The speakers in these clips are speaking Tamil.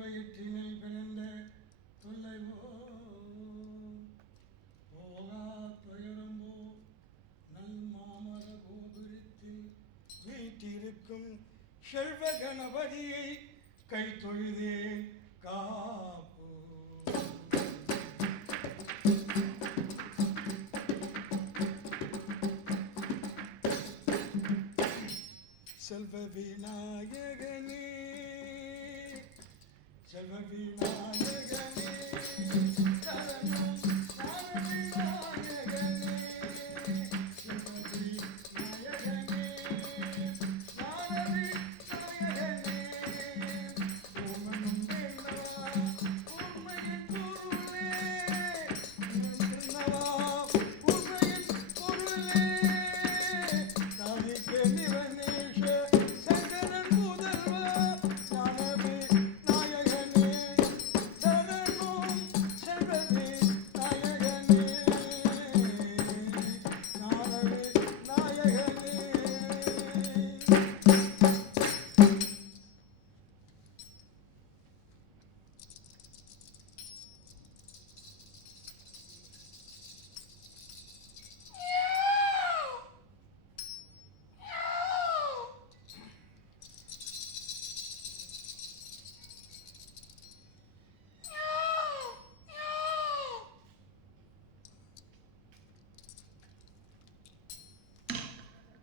வயிற்றினில் பிறந்த தொல்லைவோ போகா துயரம்போ நல் மாமர கோபுரத்தில் வீட்டிருக்கும் செல்வ கணபதியை கை தொழுதேன் காப்பு. செல்வ விநாயகனே செல்வ விநாயகனே சரணம் விநாயகனே செல்வ விநாயகனே விநாயகனே ஓமனும் என்னவா உண்மையின் பொருளே என்னவா உண்மையின் பொருளே தானிக்கு நிவனேஷ சங்கரன் முதல்வா ஞானவே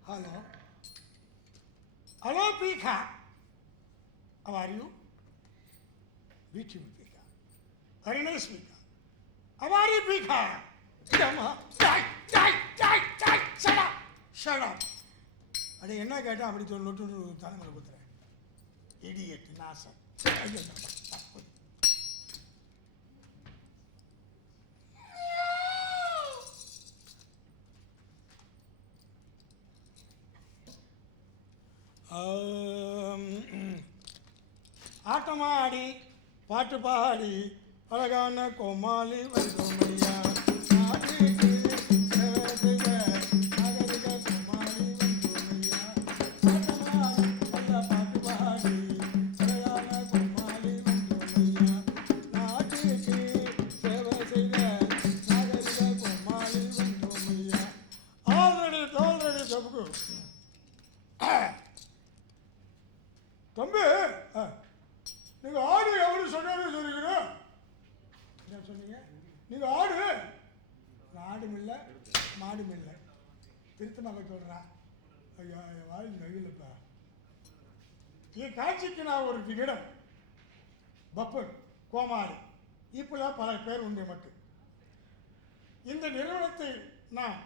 Hello. Hello, Pika. How are you? Beautiful Pika. Very nice Pika. How are you, Pika? Come on. Die. Shut up. Shut up. அட என்ன கேட்டா அப்படி நொட்டு தலைமுறை குத்துறேன். இடியட் நாசம். ஆட்டமாடி பாட்டு பாடி அழகான கோமாளி வந்தோமையா நாட்டுக்கு சேவை செய்த நாகரிக கோமாளி வந்தோமையா ஆட்டமாடி நல்ல பாட்டு பாடி அழகான கோமாளி வந்தோமையா நாட்டுக்கு சேவை செய்த நாகரிக கோமாளி வந்தோமையா. ஆல்ரெடி தப்புக்கு தம்பி நீங்கள் ஆடு எவ்வளோ சொன்னாலும் சொல்லிக்கிறோம். என்ன சொன்னீங்க? நீங்கள் ஆடு ஆடும் இல்லை மாடும் இல்லை திருத்தமாக சொல்கிறா. ஐயா வாயில் நகிலப்பா. என் காட்சிக்கு நான் ஒரு விகடம் பப்பன் கோமாளி இப்பெல்லாம் பல பேர் உண்டு நமக்கு. இந்த நிறுவனத்தை நான்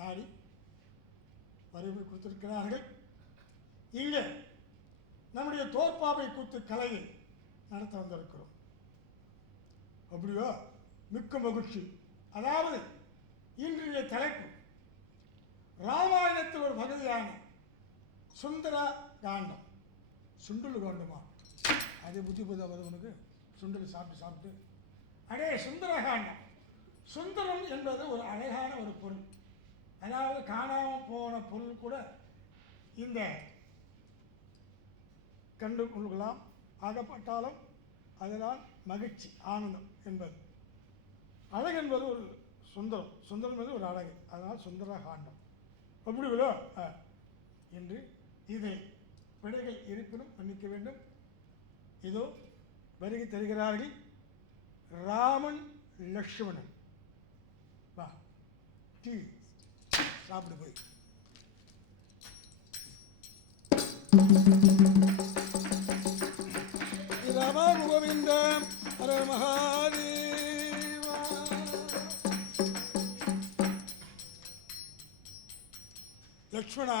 நாடி வரவு கொடுத்திருக்கிறார்கள். இங்கே நம்முடைய தோற்பாவை கூத்து கலையை நடத்த வந்திருக்கிறோம். அப்படியோ மிக்க மகிழ்ச்சி. அதாவது இன்றைய தலைப்பு ராமாயணத்தில் ஒரு பகுதியான சுந்தர காண்டம். சுண்டல் காண்டமா? அது புத்தி புதா உனக்கு சுண்டல் சாப்பிட்டு அடே சுந்தர காண்டம். சுந்தரம் என்பது ஒரு அழகான ஒரு பொருள். அதாவது காணாமல் போன பொருள் கூட இந்த கண்டு கொள்ளலாம். ஆகப்பட்டாலும் அதனால் மகிழ்ச்சி ஆனந்தம் என்பது. அழகு என்பது ஒரு சுந்தரம். சுந்தரம் என்பது ஒரு அழகு. அதனால் சுந்தர காண்டம். அப்படிங்களோ என்று இதை பிழைகள் இருப்பினும் மன்னிக்க வேண்டும். இதோ வருகை தருகிறார்கள் ராமன் லக்ஷ்மணன். வா டீ சாப்பிடு போய். ராமா கோவிந்தம் ஹர மகாதேவா. லக்ஷ்மணா,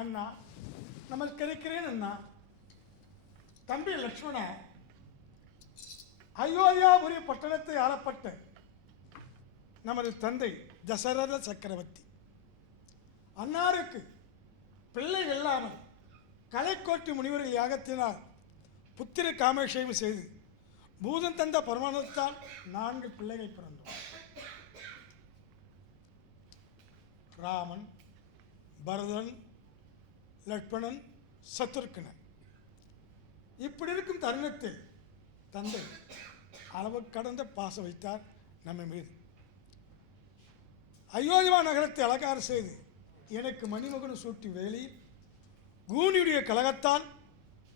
அண்ணா நமஸ்கரிக்கிறேன் அண்ணா. தம்பி லக்ஷ்மண, அயோத்தியாபுரி பட்டணத்தை ஆளப்பட்ட நமது தந்தை தசரத சக்கரவர்த்தி அன்னாருக்கு பிள்ளை வெல்லாமல் கலைக்கோட்டி முனிவர்கள் யாகத்தினால் புத்திர காமேஷயம் செய்து பூதம் தந்த பரமானத்தால் 4 பிள்ளைகள் பிறந்தோம். ராமன், பரதன், லக்ஷ்மணன், சத்ருக்கனன். இப்படி இருக்கும் தருணத்தில் தந்தை அளவு கடந்த பாசம் வைத்தார் நம்ம மீது. அயோத்தியா நகரத்தை அலங்காரம் செய்து எனக்கு மணிமகன் சூட்டி வேலையில் கூனியுடைய கழகத்தால்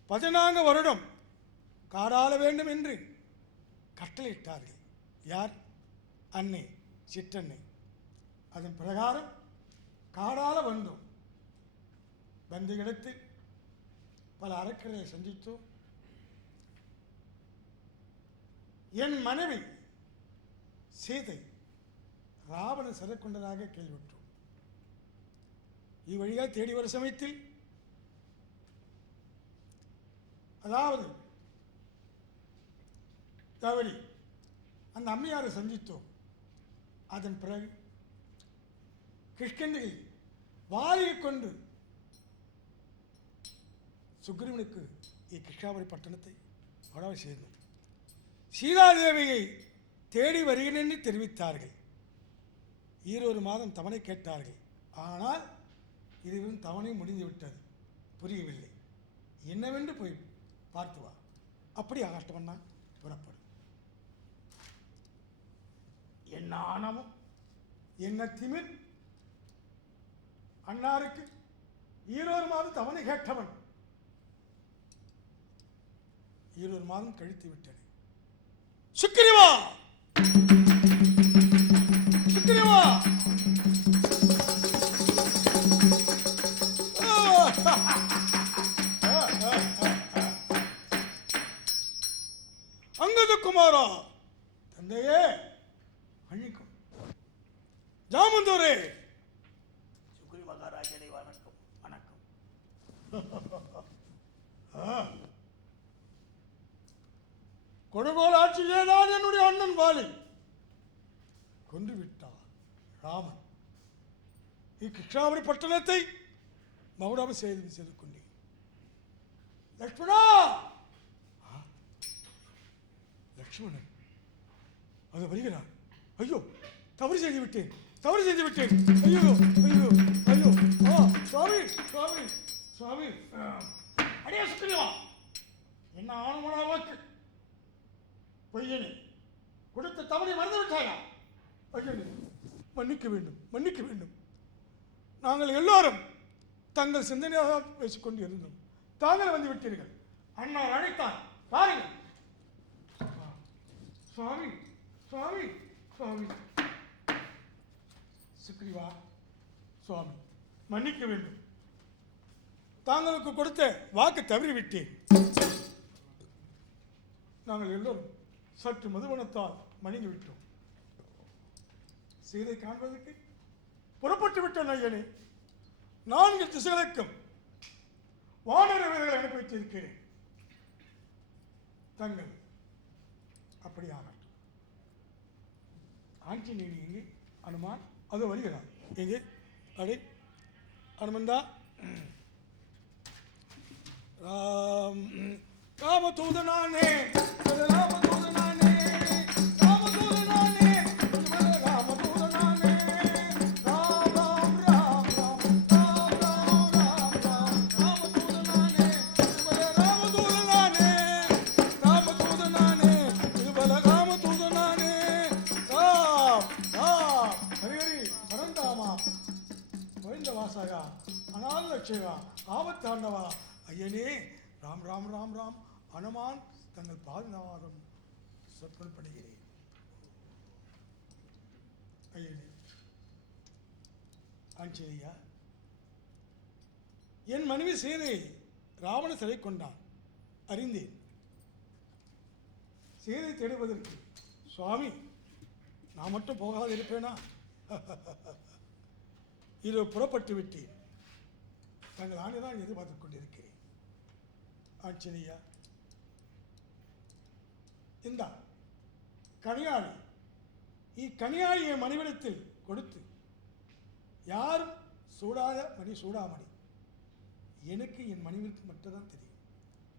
14 வருடம் காடாள வேண்டும் என்று கட்டளையிட்டார்கள். யார்? அன்னை, சிற்றன்னை. அதன் பிரகாரம் காடாள வந்தோம். வந்த இடத்தில் பல அரக்கர்களை சந்தித்தோம். என் மனைவி சீதை ராவணன் சிறை கொண்டதாக கேள்விப்பட்டோம். இவ்வழியாக தேடி வர சமயத்தில் அதாவது தவறி அந்த அம்மையாரை சந்தித்தோம். அதன் பிறகு கிஷ்கிந்தையில் வாலியை கொண்டு சுக்ரீவனுக்கு கிருஷ்ணாபுரி பட்டணத்தை உடவை செய்தோம். சீதாதேவியை தேடி வருகிறேன் தெரிவித்தார்கள். 1 மாதம் தவணை கேட்டார்கள். ஆனால் இதுவும் தவணை முடிந்து விட்டது. புரியவில்லை. என்னவென்று போய் பார்த்து வா. அப்படி ஆகட்டம்னா புறப்படும். என்ன ஆணவம், என்ன திமிர்! அன்னாருக்கு 1 மாதம் தவணை கேட்டவன் 1 மாதம் கழித்து விட்டது. சுக்கிரீவா, சுக்கிரீவா! அங்கத குமாரா, தந்தையே அழிக்கும். ஜாமந்தூரே, சுக்ரீவ மகாராஜனை வணக்கம். வணக்கம். கொடுகோல் ஆட்சியிலேதான் என்னுடைய அண்ணன் வாலி கொன்று விட்டார் ராமன். கிருஷ்ணாபுரி பட்டணத்தை மகுடாபம் செய்து கொண்டேன். லக்ஷ்மணா, லக்ஷ்மணன் அது வருகிறார். ஐயோ, தவறு செய்து விட்டேன், தவறு செய்து விட்டேன். ஐயோ ஐயோ ஐயோ! சுவாமி சுவாமி சுவாமி! அடியே சுக்ரீவா, என்ன ஆணுமனா வாக்கு! பொய்யனே, கொடுத்த தவறை மறந்து விட்டாயா? ஐயனே, மன்னிக்க வேண்டும், மன்னிக்க வேண்டும். நாங்கள் எல்லோரும் தங்கள் சிந்தனையாக பேசிக்கொண்டு இருந்தோம். தாங்கள் வந்து விட்டீர்கள். அண்ணா அழைத்தார், பாருங்கள். சுவாமி சுவாமி சுவாமி! சுக்ரீவா, சுவாமி மன்னிக்க வேண்டும். தாங்களுக்கு கொடுத்த வாக்கு தவறிவிட்டேன். நாங்கள் எல்லோரும் சற்று மதுவனத்தால் மணிந்து விட்டோம். சீதை காண்பதற்கு புறப்பட்டு விட்டோம். ஐயனே, 4 திசைகளுக்கும் வானர வீரர்களை அனுப்பி வைத்திருக்கிறேன். தங்கள் அப்படி ஆகட்டும். ஆஞ்சநேயன் எங்கே? அனுமான் அது வருகிறார். எங்கே? அடே அனுமந்தா, ராமதூதனானே, ராமதூதனானே, ராமதூதனானே, ராமதூதனானே, ராம் ராம் ராம் ராம் ராம் ராம் ராம் ராமதூதனானே, ராமதூதனானே, ராமதூதனானே, ராமதூதனானே, ராம் ராம் ஹரி ஹரி பரந்தாமா கோவிந்த வாசகா அநாத லட்சேவா ஆபத்தாண்டவா. ஐயனே, ராம் ராம் ராம் ராம் அனுமான் தங்கள் பாதுகாவலம் சொற்படுகிறேன். ஐயனே, ஆஞ்சநேயா, என் மனைவி சீதை ராவண சிலை கொண்டான், அறிந்தேன். சீதை தேடுவதற்கு சுவாமி நான் மட்டும் போகாது இருப்பேனா? இதோ புறப்பட்டு விட்டேன். தங்கள் ஆணைதான் எதிர்பார்த்து கொண்டிருக்கிறேன். ஆஞ்சநேயா, இந்த கனியாளி கனியாளியை மணிவிடத்தில் கொடுத்து, யாரும் சூடாத மணி சூடாமணி, எனக்கு என் மனைவிக்கு மட்டும்தான் தெரியும்.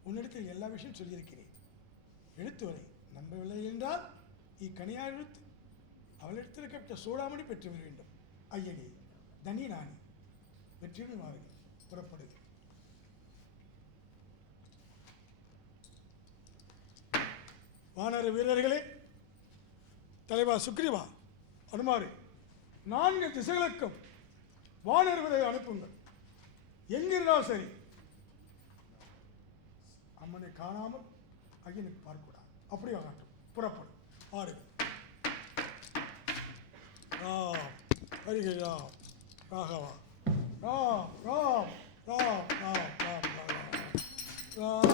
உன்னிடத்தில் எல்லா விஷயம் சொல்லியிருக்கிறேன். எழுத்து வரை நம்பவில்லை என்றால் இக்கனியார் எழுத்து அவளிடத்தில் கேட்ட சூடாமணி பெற்று வர வேண்டும். ஐயனே, தனி நாணி, வெற்றியுடன் வாருங்கள். புறப்படுது. வானர வீரர்களே, தலைவா சுக்ரீவா, அனுமாரு, 4 திசைகளுக்கும் வானர்களை அனுப்புங்கள். எங்கிருந்தாலும் சரி, அம்மனை காணாமல் ஐயனுக்கு பார்க்கக்கூடாது. அப்படியே ஆகட்டும். புறப்படும். ஆடு. ராம் ஹரிஹரி ராம் ராகவா ராம் ராம் ராம் ராம் ராம் ராம்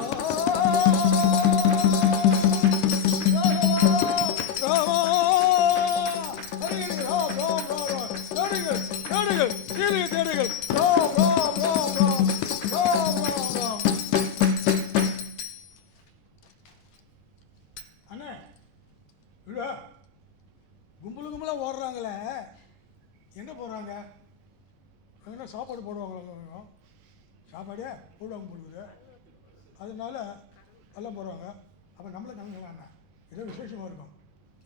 கும்பலாக ஓடுறாங்களே, என்ன போடுறாங்க? என்ன சாப்பாடு போடுவாங்களோ? சாப்பாடே போடுவாங்க போடுவது. அதனால எல்லாம் போடுவாங்க. அப்போ நம்மளை கணக்குலாண்ணா ஏதோ விசேஷமாக இருக்கும்.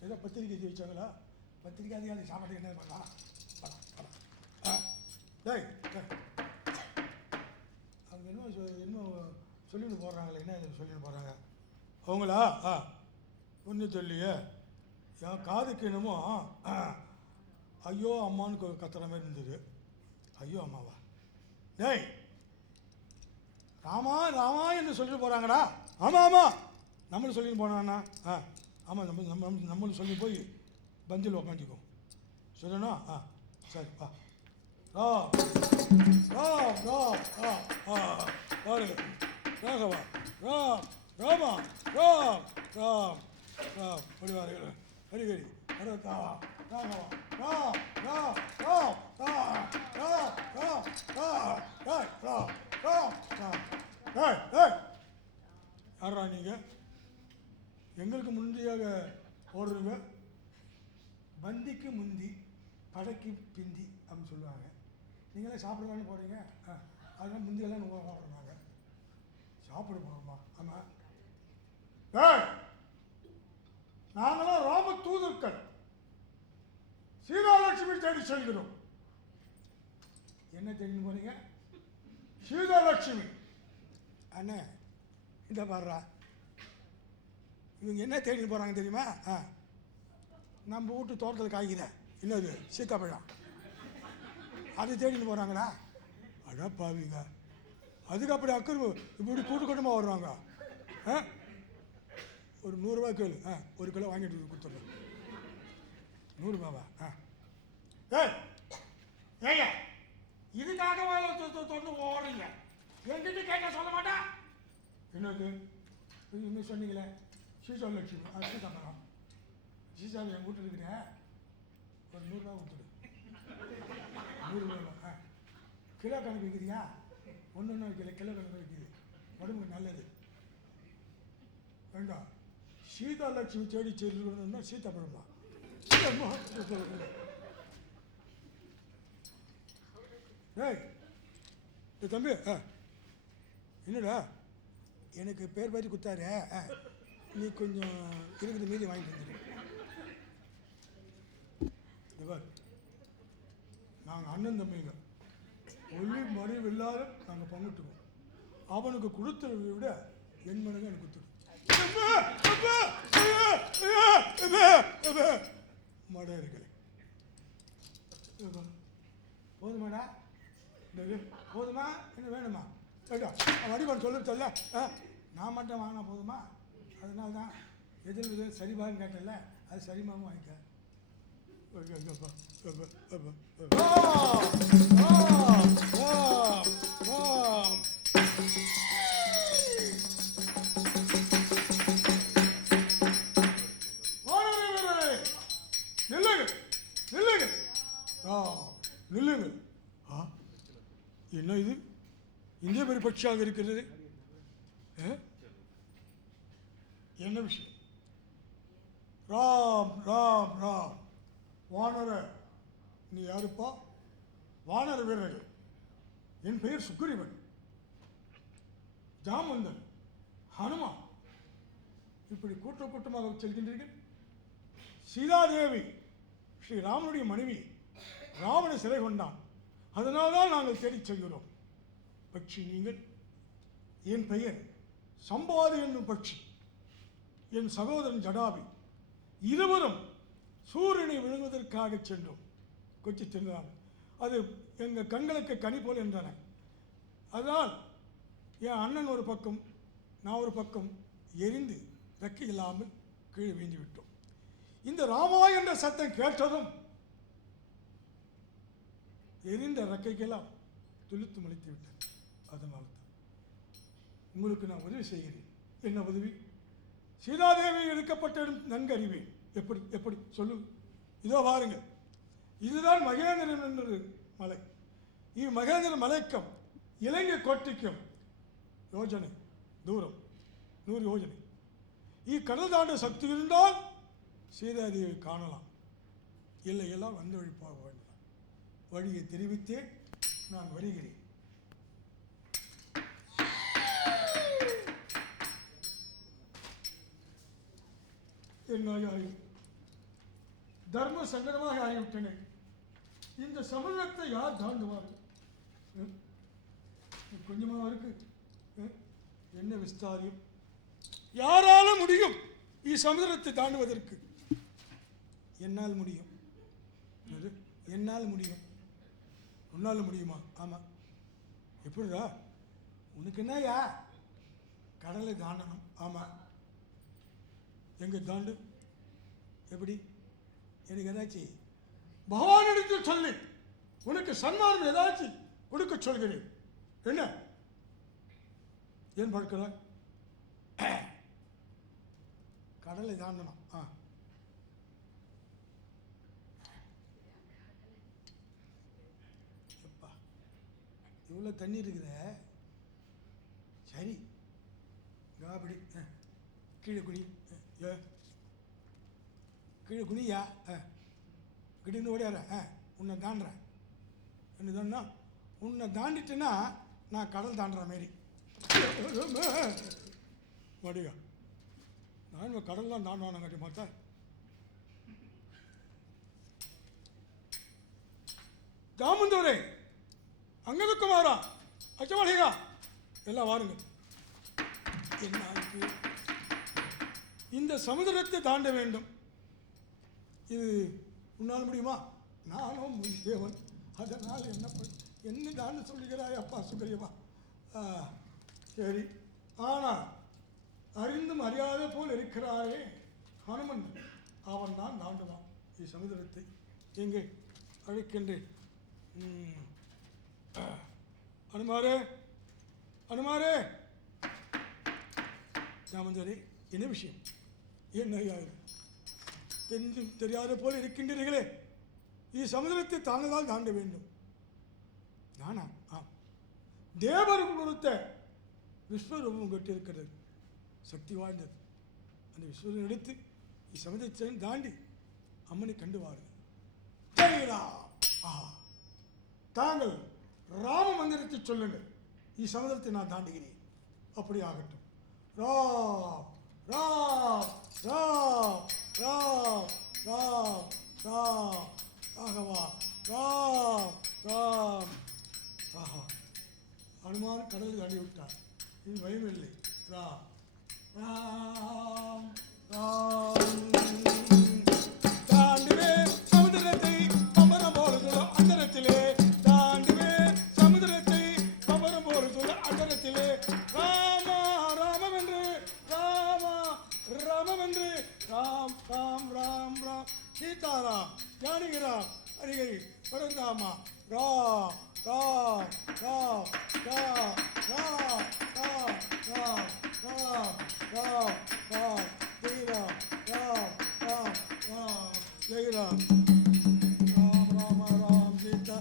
ஏதோ பத்திரிக்கை வச்சாங்களா? பத்திரிக்கை அதிகாரி சாப்பாடு என்ன பண்ணலாம்? டேய், அவங்க என்ன சொல்லிட்டு போடுறாங்களே, என்ன சொல்லிட்டு போகிறாங்க அவங்களா? ஒன்றும் சொல்லியே, என் காதுக்கு என்னமோ ஐயோ அம்மான்னு கத்துற மாதிரி இருந்தது. ஐயோ அம்மாவா? டேய், ராமா ராமா என்று சொல்லிட்டு போகிறாங்கடா. ஆமாம் ஆமாம், நம்மளும் சொல்லிட்டு போனாண்ணா. ஆமாம், நம்மளும் சொல்லி போய் பந்தியில் உக்காண்டிக்கும் சொல்லணும். சரி, வா. ராம் ராம் ராம் ராம் ராகவா ராம் ராமா ராம் ராம் ராம் பரிவார்கள் ஹரிஹரி ஹரதா ராகவா ராம் ராம் ராம் ராம் ராம் ராம் ராம் ராம் ராம் ராம். யாரா நீங்கள்? எங்களுக்கு முந்தியாக ஓடுறீங்க. பந்திக்கு முந்தி படைக்கு பிந்தி அப்படின்னு சொல்லுவாங்க. நீங்களே சாப்பிடலான்னு போகிறீங்க. அதெல்லாம் முந்தியெல்லாம் ஓடுறோம். நாங்கள் சாப்பிட போகிறோமா? ஆமாம். நாங்களாம் ராம தூதர்கள் சீதாலட்சுமி தேடி செல்கிறோம். என்ன தேடின்னு போறீங்க? சீதாலட்சுமி. அண்ணே, இந்த பாடுறா, இவங்க என்ன தேடின்னு போகிறாங்க தெரியுமா? நம்ம வீட்டு தோட்டத்தில் காய்க்குத இன்னொரு சீத்தாப்பழம், அது தேடின்னு போகிறாங்களா? அடா பாவிங்க, அதுக்கு அப்படி அக்கறை இப்படி கூட்டு கூட்டமாக வருவாங்க. ஒரு 100 ரூபா கேளு, 1 கிலோ வாங்கிட்டு கொடுத்துட்றேன். 100 ரூபாவா? ஏய்யா, இதுக்காக தொண்டு ஓடுறீங்க. எங்கிட்ட கேட்டால் சொல்ல மாட்டா? என்னது இன்னும் சொன்னீங்களே, சீதாலட்சுமி, சீதாப்பழம். சீதாவை என் வீட்டில் இருக்கிற ஒரு 100 ரூபா கொடுத்துடு. 100 ரூபா கிலோ கணக்கு வைக்கிறியா? ஒன்று வைக்கல, கிலோ கணக்கு வைக்கிது. உடம்புக்கு நல்லது. வேண்டாம். சீதாலட்சுமி தேடி செல்லுன்னா சீத்தாப்பழமா? ஏய் தம்பி, என்னடா எனக்கு பேர் பாதி கொடுத்தாரு, நீ கொஞ்சம் இருக்கிற மீதி வாங்கிட்டு வந்துடு. நாங்கள் அண்ணன் தம்பிங்க, ஒளி மறைவு எல்லாரும் நாங்கள் பங்கிட்டுவோம். அவனுக்கு கொடுத்ததை விட என் மனதை எனக்கு கொடுத்துடும். மடையர்களே, போதுமாடா? போதுமா? என்ன வேணுமா? வடிவன் சொல்லு சொல்ல. நான் மட்டும் வாங்கினா போதுமா? அதனால தான் எதில் சரிபாகம் கேட்டல, அது சரிமாகவும் வாங்கிக்க. நில்லுங்கள். என்ன இது இந்திய பெருபட்சியாக இருக்கிறது? என்ன விஷயம்? ராம் ராம் ராம். வானர, நீ யாருப்பா? வானர வீரர்கள், என் பெயர் சுக்ரீவன், ஜாமந்தன், ஹனுமான், இப்படி கூட்டமாக செல்கின்றீர்கள். சீதாதேவி ஸ்ரீராமனுடைய மனைவி ராவண சிலை கொண்டான், அதனால்தான் நாங்கள் தேடிச் செல்கிறோம். பட்சி நீங்கள். என் பெயர் சம்பாதி என்னும் பட்சி. என் சகோதரன் ஜடாபி, இருவரும் சூரியனை விழுங்குவதற்காக சென்றோம். கொச்சி சென்றான். அது எங்கள் கண்களுக்கு கனி போல் என்றன. அதனால் என் அண்ணன் ஒரு பக்கம், நான் ஒரு பக்கம் எரிந்து ரெக்கை இல்லாமல் கீழே வீழ்ந்து விட்டோம். இந்த ராமா என்ற சத்தம் கேட்டதும் எரிந்த ரெக்கைக்கெல்லாம் துளித்து முளைத்து விட்டேன். அதனால தான் உங்களுக்கு நான் உதவி செய்கிறேன். என்ன உதவி? சீதாதேவி எடுக்கப்பட்ட இடம் நன்கு அறிவேன். எப்படி எப்படி சொல்லு. இதோ பாருங்கள், இதுதான் மகேந்திரன் என்ற மலை. மகேந்திர மலைக்கும் இலங்கை கோட்டைக்கும் யோஜனை தூரம், 100 யோஜனை. கடல் தாண்ட சக்தி இருந்தால் சீதாதேவி காணலாம், இல்லை எல்லாம் வந்த வழி போக வேண்டாம். வழியை தெரிவித்தேன், நான் வருகிறேன். என்னாயும் தர்ம சங்கடமாக ஆகிவிட்டன. இந்த சமூகத்தை யார் தாண்டுவார்கள்? கொஞ்சமாக இருக்கு. என்ன விஸ்தாரியம்? யாரால முடியும் சமுதிரத்தை தாண்டுவதற்கு? என்னால் முடியும். என்னால் முடியும். உன்னால் முடியுமா? ஆமாம். எப்படிடா? உனக்கு என்னையா? கடலை தாண்டணும். ஆமாம். எங்கே தாண்டு? எப்படி? எனக்கு ஏதாச்சும் பகவான் எடுத்து சொல்லு, உனக்கு சன்மானம் ஏதாச்சும் கொடுக்க சொல்கிறேன். என்ன ஏன் பார்க்கிற? கடலை தாண்டணும். எப்பா இவ்வளோ தண்ணி இருக்குத? சரி, அப்படி கீழே குனி. கீழே குனியா? கிடின்னு ஓடியார. உன்னை தாண்டுறேன். என்ன தாண்டா? உன்னை தாண்டிட்டேன்னா நான் கடல் தாண்டுற மாரி. மடியா, நான் கடல்லாம் தாண்டுவான கட்டி பார்த்தா. தாமந்தூரே, அங்கதுக்குமாரா, அச்சவாளிகா, எல்லாம் வாருங்க. என்ன ஆயிற்று? இந்த சமுதிரத்தை தாண்ட வேண்டும். இது உன்னால் முடியுமா? நானும் தேவன், அதனால் என்ன தாண்ட சொல்லுகிறாய் அப்பா சுகரியவா? சரி, ஆனால் அறிந்தும் அறியாத போல் இருக்கிறாரே ஹனுமன், அவன் தான் தாண்டுவான் சமுதிரத்தை. எங்கே அழைக்கின்றேன். அனுமாரே, அனுமாரே. ராமந்தரே, என்ன விஷயம்? என்ன தெரிந்தும் தெரியாத போல் இருக்கின்றீர்களே. சமுதிரத்தை தானதால் தாண்ட வேண்டும். நானா? தேவர்கள் கொடுத்த விஸ்வரூபம் கட்டிருக்கிறது, சக்தி வாய்ந்தது. அந்த விஸ்வரூபம் எடுத்து சமுதிரத்தை தாண்டி அம்மனை கண்டு வாருங்கள். தாங்கள் ராம மந்திரத்தை சொல்லுங்கள், சமுதிரத்தை நான் தாண்டுகிறேன். அப்படி ஆகட்டும். ராம் ராம் ராம் ராம் ராம் ராம் ராகவா ராம் ராம். ஆஹா, அனுமான் கடலில் தாண்டிவிட்டார். இது பயமில்லை. ராம் ராம் ராம். தாண்டுவே சமுதிரத்தை அமரம் போல சொல்ல அந்தரத்திலே. தாண்டுவே சமுதிரத்தை அமரம் போல சொல்ல அந்தரத்திலே. ராமா ராமவென்று, ராமா ராமவென்று, ராம் ராம் ராம் ராம். சீதாராம், ஜானகிராம், ஹரிஹரி பரந்தாமா. ராம் ராம் ராம் ராம் ராம் ராம் ராம் ராம் ராம் ராம். ஜெயராம் ராம் ராம் ராம். ஜெயராம் ராம் ராம ராம். சீதா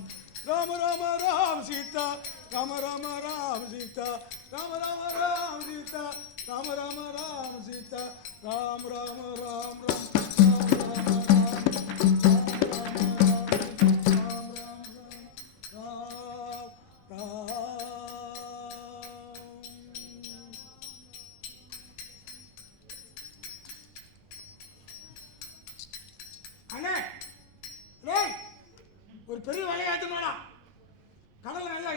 राम राम राम सीता राम राम राम सीता राम राम राम सीता राम राम राम सीता राम राम राम राम அண்ணே டேய் ஒரு பெரிய வலையாத்துமாடா கடல்ல நல்லா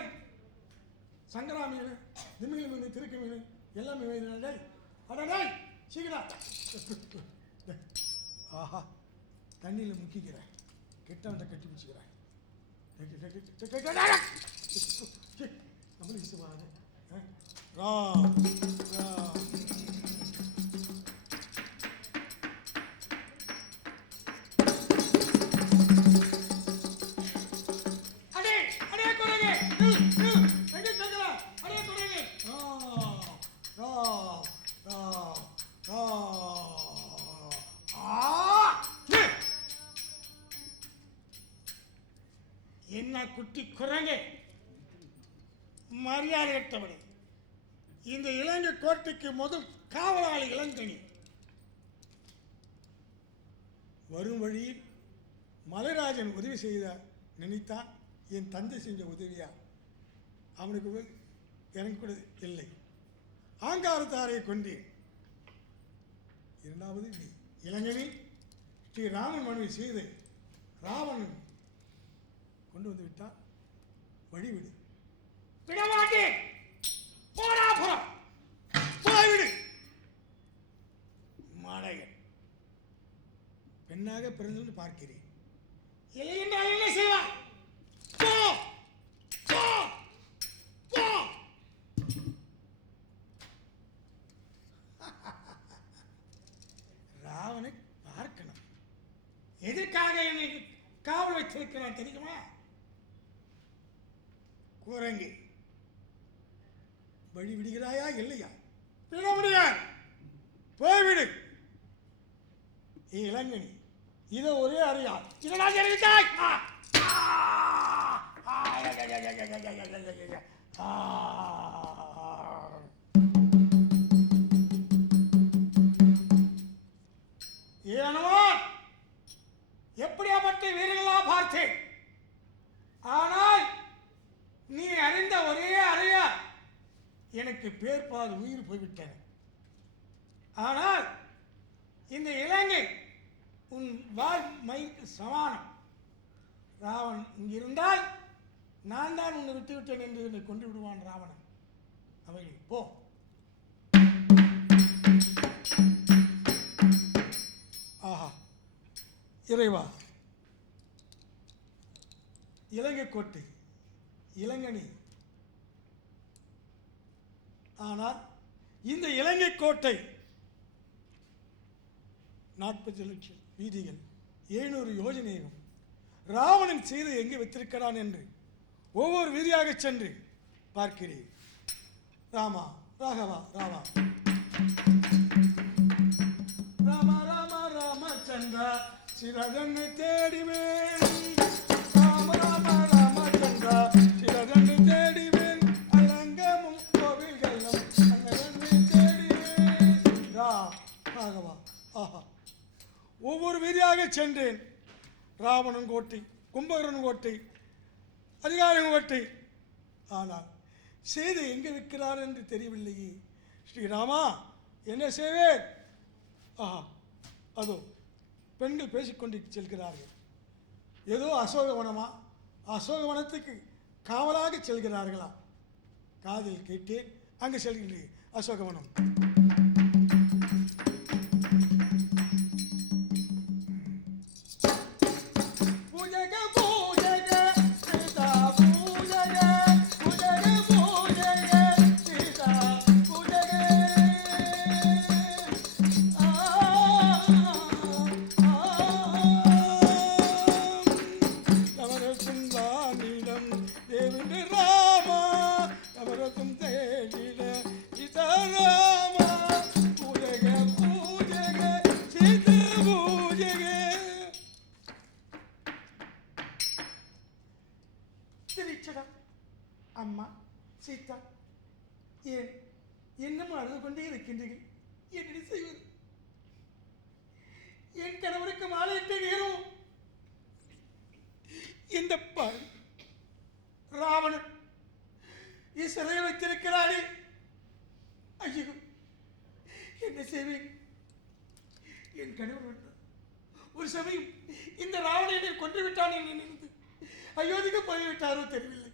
சங்கரா மீன் திமிங்கல் மீன் திருக்கி மீன் எல்லாமே மீன் டேய் அட டேய் சீக்கிரம் ஆஹா தண்ணியில் முக்கிக்கிறேன் கெட்டவன்ட்ட கட்டி பிடிச்சிக்கிறேன் நம்மளுக்கு இஷ்டமானது ராம் ராம் என்ன குட்டி குரங்கே மரியாதையற்றவனே இந்த இலங்கை கோட்டைக்கு முதல் காவலாளி இளங்கனி வரும் வழியில் மலைராஜன் உதவி செய்த நினைத்தான் என் தந்தை செஞ்ச உதவியா அவனுக்கு எனக்கு கூட இல்லை ஆங்காரத்தாரை கொண்டேன் இரண்டாவது நீ இளங்கனி ஸ்ரீ ராமன் மனைவி செய்து ராவணன் கொண்டு வந்து விட்டான் வழிவிடு விடமாட்டேன் போய்விடு மாடையன் பெண்ணாக பிறந்து பார்க்கிறேன் இல்லை என்றால் என்ன செய்வார் போ போ போ ராவனை பார்க்கணும் எதற்காக என்னை காவல் வைத்திருக்கிறான் தெரியுமா குரங்கி வழி விடுகிறாயா இல்லையா விட முடியாது போய்விடு இளங்கனி இதை ஒரே அறியா இதனால் தெரிவித்தாய் ஏனோ எப்படியாப்பட்ட வீரர்களா பார்த்தேன் ஆனால் நீ அறிந்த ஒரே அறியா எனக்கு பேர்பால் உயிர் போய்விட்டன ஆனால் இந்த இலங்கை உன் வாழ் மயிருக்கு சமானம் ராவன் இங்கிருந்தால் நான் தான் உன்னை விட்டுவிட்டேன் என்று என்னை கொண்டு விடுவான் ராவணன் அவைகள் போ ஆஹா இறைவா இலங்கை கோட்டை இளங்கனி ஆனால் இந்த இலங்கை கோட்டை 40 லட்சம் வீதிகள் 700 யோஜனையும் ராவணன் செய்து எங்கே வைத்திருக்கிறான் என்று ஒவ்வொரு வீதியாக சென்று பார்க்கிறேன் ராமா ராகவா ராமா ராமா ராமா ராமச்சந்திரா சிறதன்னை தேடிவேன் ராம ராம ராமச்சந்திரா சிறதன்னை தேடிவேன் அலங்கமும் கோவில்களும் அங்கதன்னை தேடிவேன் ராகவா ஆஹா ஒவ்வொரு வீதியாக சென்றேன் ராவணன் கோட்டை கும்பகரன் கோட்டை அதிகாரம் கோட்டை ஆனால் செய்தி எங்கே விற்கிறார் என்று தெரியவில்லையே ஸ்ரீராமா என்ன செய்வேன் ஆஹா அதோ பெண்கள் பேசிக்கொண்டு செல்கிறார்கள் ஏதோ அசோகவனமா அசோகவனத்துக்கு காவலாக செல்கிறார்களா காதில் கேட்டேன் அங்கு செல்கிறேன் அசோகவனம் சிரிச்சடா. அம்மா சீதா, ஏன் இன்னும் அழுது கொண்டே இருக்கின்றீர்கள்? என்னடி செய்வது? என் கணவருக்கு மாலையிட்ட நேரம் இந்த பால் ராவணன் சிறையை வைத்திருக்கிறாரே. ஐயோ, என்ன செய்வேன்? என் கணவர் வந்தார். ஒரு சமயம் இந்த ராவணனை கொன்று விட்டான் என்று நினைத்து அயோத்திக்கு போய்விட்டாரோ தெரியவில்லை.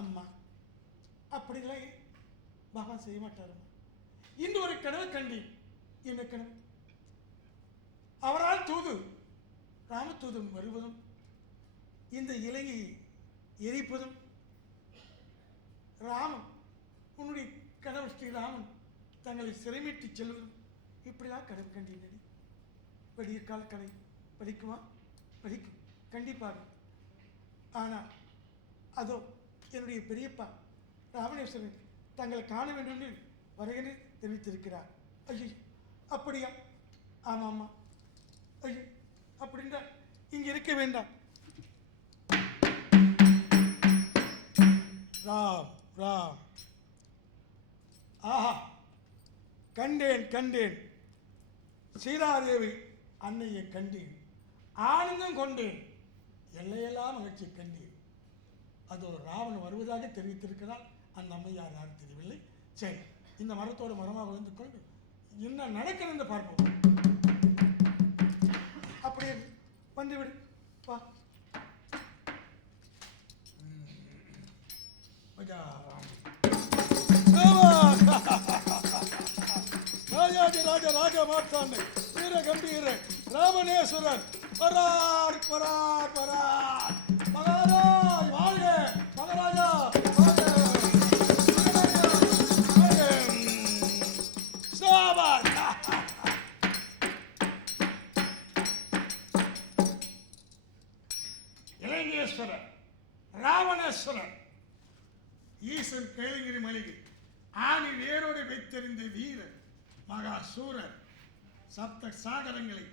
அம்மா, அப்படிலாம் பகவான் செய்ய மாட்டாரம்மா. இன்று ஒரு கனவு கண்டேன். என்ன கனவு? அவரால் தூது ராமதூதம் வருவதும் இந்த இலையை எரிப்பதும், ராமன் உன்னுடைய கணவர் ஸ்ரீராமன் தங்களை சிறைமீட்டி செல்வதும், இப்படிதான் கனவு கண்டேன். படிய கால கதை படிக்குமா? படிக்கும், கண்டிப்பாக. ஆனால் அதோ என்னுடைய பெரியப்பா ராமணேஸ்வரன் தங்களை காண வேண்டும் என்று வருகிறேன் தெரிவித்திருக்கிறார். ஐயோ, அப்படியா? ஆமாம் ஆமாம். ஐயோ, அப்படின்னா இங்கே இருக்க வேண்டாம். ராம் ராம். ஆஹா, கண்டேன் கண்டேன். சீதாதேவி அன்னையை கண்டேன், ஆனந்தம் கொண்டேன், எல்லையெல்லாம் மகிழ்ச்சி கண்டேன். அது ஒரு ராவணன் வருவதாக தெரிவித்திருக்கிறார். அந்த அம்மையார் யாரும் தெரியவில்லை. சரி, இந்த மரத்தோடு மரமாக விழுந்து கொண்டு என்ன நடக்கிறது என்று பார்ப்போம். அப்படியே வந்துவிடு, வா. ராஜாதி ராஜ ராஜ மார்த்தாண்ட வீர கம்பீர ராமணேஸ்வரன் பரார் பரார் பரார். மகாராஜ் வாழ்க, மகாராஜா வாழ்க. இலங்கேஸ்வரர் ராவணேஸ்வரர் ஈசன் கைலங்கிரி மலையில் ஆணி வேரோடு வைத்திருந்த வீரர் மகாசூரர் சப்த சாகரங்களை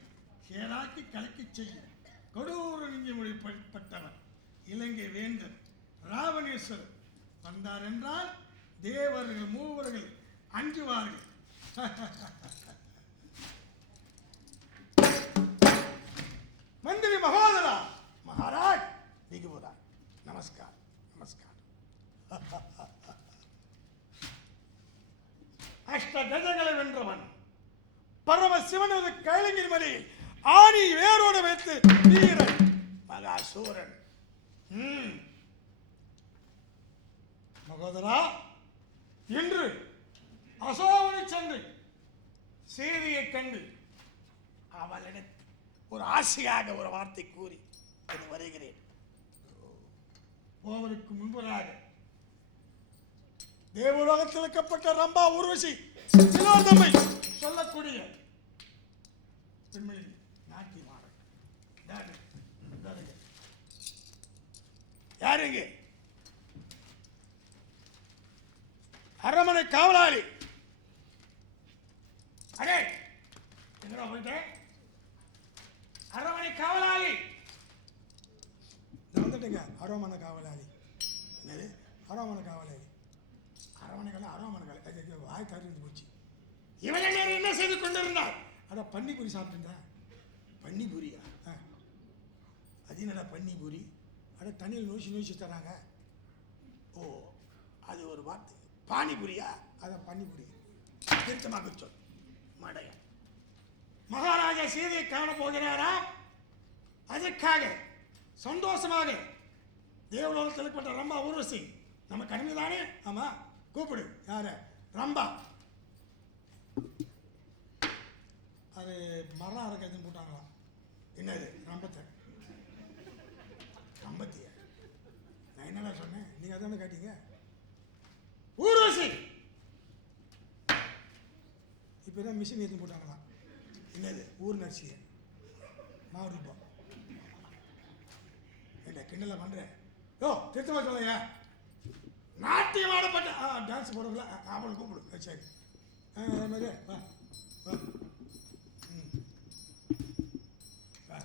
சேராக்கி கலக்கி செய்யும் கொடூர நெஞ்சு மொழிப்பட்டவர் இலங்கை வேந்தர் ராவணேஸ்வரர் வந்தார் என்றால் தேவர்கள் மூவர்கள் அஞ்சுவார்கள். மந்திரி மகோதரா, மகாராஜ் விகுவராய், நமஸ்கார் நமஸ்கார். அஷ்ட கஜங்களை வென்றவன் பரம சிவனது கைலங்கிரி மலையில் ஆணி வேரோடு வைத்து வீரன் மகாசூரன். மகோதரா, இன்று அசோகனை சென்று செய்தியை கண்டு அவளிடத்தில் ஒரு ஆசையாக ஒரு வார்த்தை கூறி வருகிறேன். போவதற்கு முன்பதாக தேவலோகத்தில் வைக்கப்பட்ட ரம்பா ஊர்வசி சிலோதமை சொல்லக்கூடிய பெண்மணி நாட்டியமாறன் யாருங்க? அரமனை காவலாளி. அடே, எங்கடா போயிட்டேன்? அரமனை காவலாளி வந்துட்டுங்க. அரமனை காவலாளி என்னது? அரமனை காவலாளி, அரமனைகள் அரமனைகள் வாய் தறிந்து போச்சு. இவங்க நேரம் என்ன செய்து கொண்டிருந்தார்? அட பன்னிபுரி சாப்பிட்டுருந்தா. பன்னிபுரியா? அது என்னடா பன்னிபுரி? அட தண்ணியில் நோசி தராங்க. ஓ, அது ஒரு வார்த்தை. பானிபுரியா? அதான் பன்னிபுரி. திருத்தமாக சொல் மடைய. மகாராஜா சீதையை காண போகிறாரா? அதற்காக சந்தோஷமாக தேவலோகத்தில் பட்ட ரம்பா ஊர்வசி நம்ம கடமைதானே? ஆமா, கூப்பிடு. யார? ரம்பா. அது மரம் அரைக்கிறதுன்னு போட்டாங்களாம். என்னது? ரம்பத்தை. ரம்பத்திய நான் என்னடா சொன்னேன்? நீங்க அதானே கேட்டீங்க. ஊர்வசி இப்போ தான் மிஷின் ஏற்றி போட்டாங்களாம். என்னது? ஊர் நர்சிய மாறுபம். என்ன கிண்டல பண்றேன்? யோ, திருத்தமா சொல்லையா? நாட்டியம் ஆடப்பட்ட டான்ஸ் போடுறதுல அவனை கூப்பிடு. சரி, அதே மாதிரி வா வா. வா.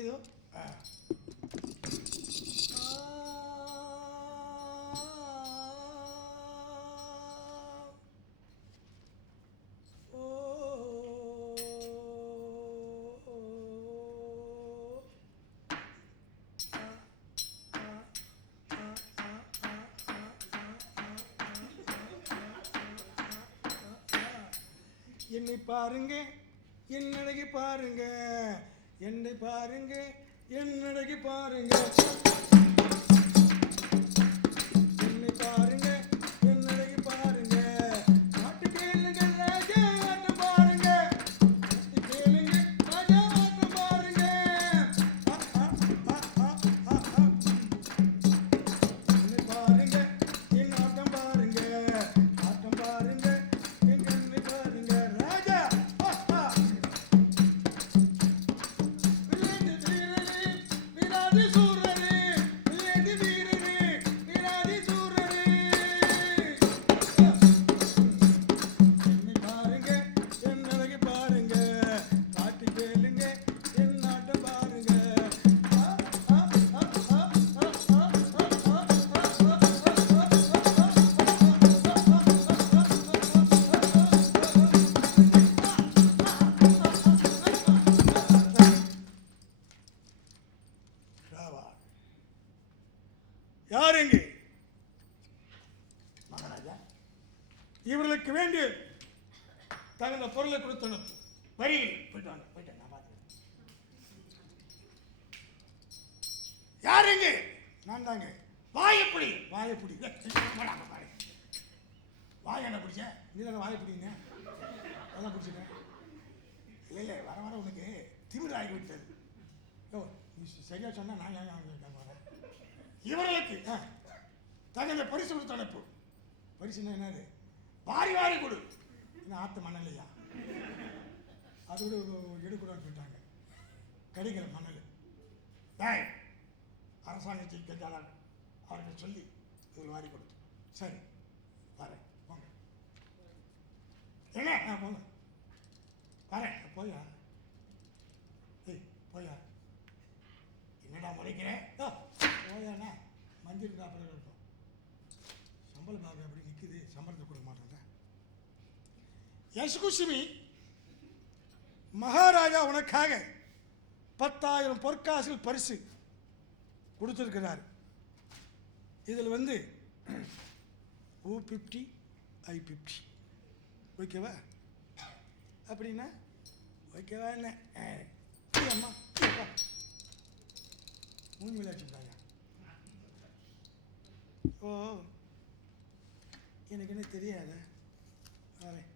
இதோ என்னை பாருங்க என் அழகி பாருங்க, என்னை பாருங்க என் அழகி பாருங்க, என்னை பாருங்க என் அழகி பாருங்க, நாட்டு கேளுங்க ராஜா ஆட்டம் பாருங்க, நாட்டு கேளுங்க ராஜா ஆட்டம் பாருங்க, என்னை பாருங்க என் ஆட்டம் பாருங்க, ஆட்டம் பாருங்க என் கண்ணை பாருங்க ராஜா. யார் எங்கே மகாராஜா, இவர்களுக்கு வேண்டிய தகுந்த பொருளை கொடுத்தனும் வருகிறேன். போயிட்டு வாங்க, போயிட்டு நான் பார்த்துக்கிறேன். யார் எங்கே? நான் தாங்க. வாயப்படி வாயப்பிடி. போடாம பாரு. வாய் என்ன பிடிச்ச? நீ தானே வாயப்பிடிங்க. அதான் பிடிச்சிட்டேன். இல்லை இல்லை, வர வர உனக்கு திமிர் ஆகி விட்டது. ஓ நீ சரியா சொன்னா நான் ஏன் வரேன்? இவர்களுக்கு தகுந்த பரிசு கொடுத்து அனுப்பு. பரிசுன்னா என்னது? வாரி வாரி கொடு. என்ன ஆற்று மணலையா? அது கூட எடுக்கூடாதுன்னு சொல்லிட்டாங்க. கடிக்கிற மணல். டேய், அரசாங்கத்தை கெஞ்சாளர் அவர்கள் சொல்லி இதில் வாரி கொடுத்து. சரி வரேன். போங்க. என்ன? போங்க. வரேன். போயா? ஏய் போயா? என்னடா முறைக்கிறேன்? போயாண்ணா மந்திரி அப்புறம் இருக்கும். சம்பளம் பாக்க அப்படி நிற்குது, சம்பளத்தை கொடுக்க மாட்டேன். யசுகுசுமி, மகாராஜா உனக்காக 10,000 பொற்காசுகள் பரிசு கொடுத்துருக்கிறார். இதில் வந்து O50 I50 ஓகேவா? அப்படின்னா ஓகேவா? என்ன அம்மா மூணு விளையாட்டுட்டாங்க. ஓ எனக்கு என்ன தெரியாத வரேன்.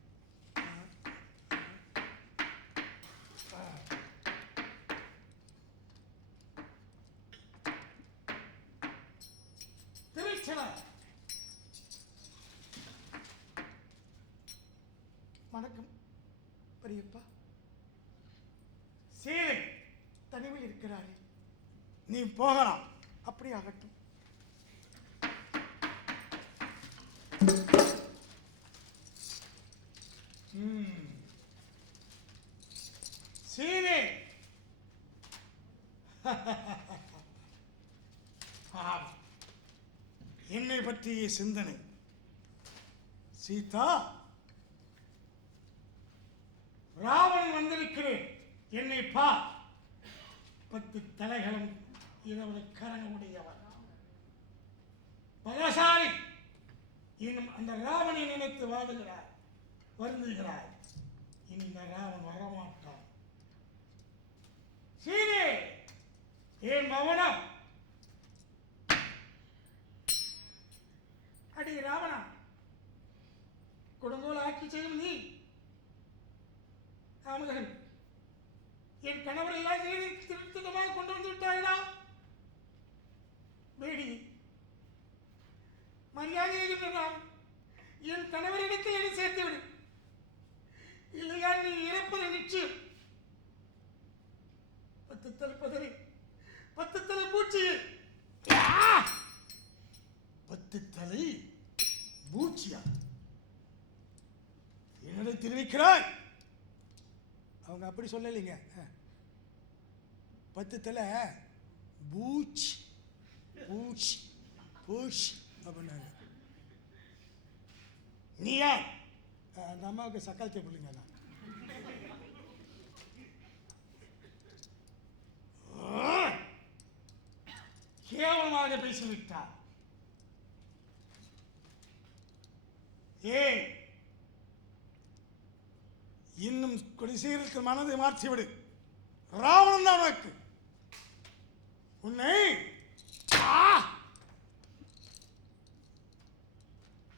வணக்கம் பெரியப்பா. சீலை தனிமையில் இருக்கிறாரே, நீ போகலாம். அப்படி ஆகட்டும். சீலை என்னை பற்றிய சிந்தனை. சீதா, ராவணன் வந்திருக்கிறேன், என்னை பா. 10 தலைகளும் 20 கரங்கள் உடையவர் பலசாலி. இன்னும் அந்த ராவனை நினைத்து வாடுகிறார், வருந்துகிறார். இனி இந்த ராவன் வரமாட்டான். சீனே, ஏன் மவனம்? அடி ராவணா, கொடுங்கோல் ஆட்சி செய்யும் நீ ராமகன், என் கணவர் எல்லாம் திருத்தமாக கொண்டு வந்து விட்டாயா? வேடி மரியாதையை இருக்கிறான். என் கணவரிடத்தில் என்னை சேர்த்துவிடு, இல்லையா நீ இறப்பது நிச்சயம். 10 தலை பதறி 10 தலை பூச்சியை 10 தலை பூச்சியா? என்னிடம் தெரிவிக்கிறாய்? அவங்க அப்படி சொல்லலைங்க. 10 தலை பூச் பூச் பூச் அப்படின்னாங்க. நீ யார்? அந்த அம்மாவுக்கு சக்காலத்தை பிள்ளைங்க நான். கேவலமாக பேசிவிட்டார். ஏன் இன்னும் கொடிசீரத்து மனதை மாற்றிவிடு. ராவணன் தான் உனக்கு. உன்னை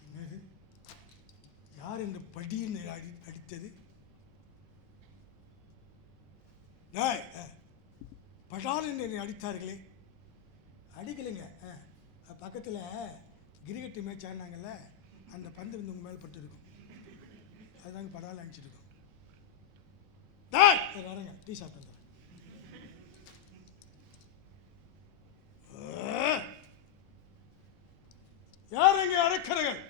என்னது யார் இந்த படியின் அடித்தது? படால் என்று என்னை அடித்தார்களே. அடிக்கலைங்க, பக்கத்தில் கிரிக்கெட்டு மேட்ச் ஆடினாங்கல்ல, அந்த பந்து வந்து உங்கள் மேலே பட்டு இருக்கும். அதுதாங்க படால் அடிச்சிட்டு இருக்கோம். வரேங்க, டீ சாப்பிட்டு யார் இங்கே அரைக்கர்கள்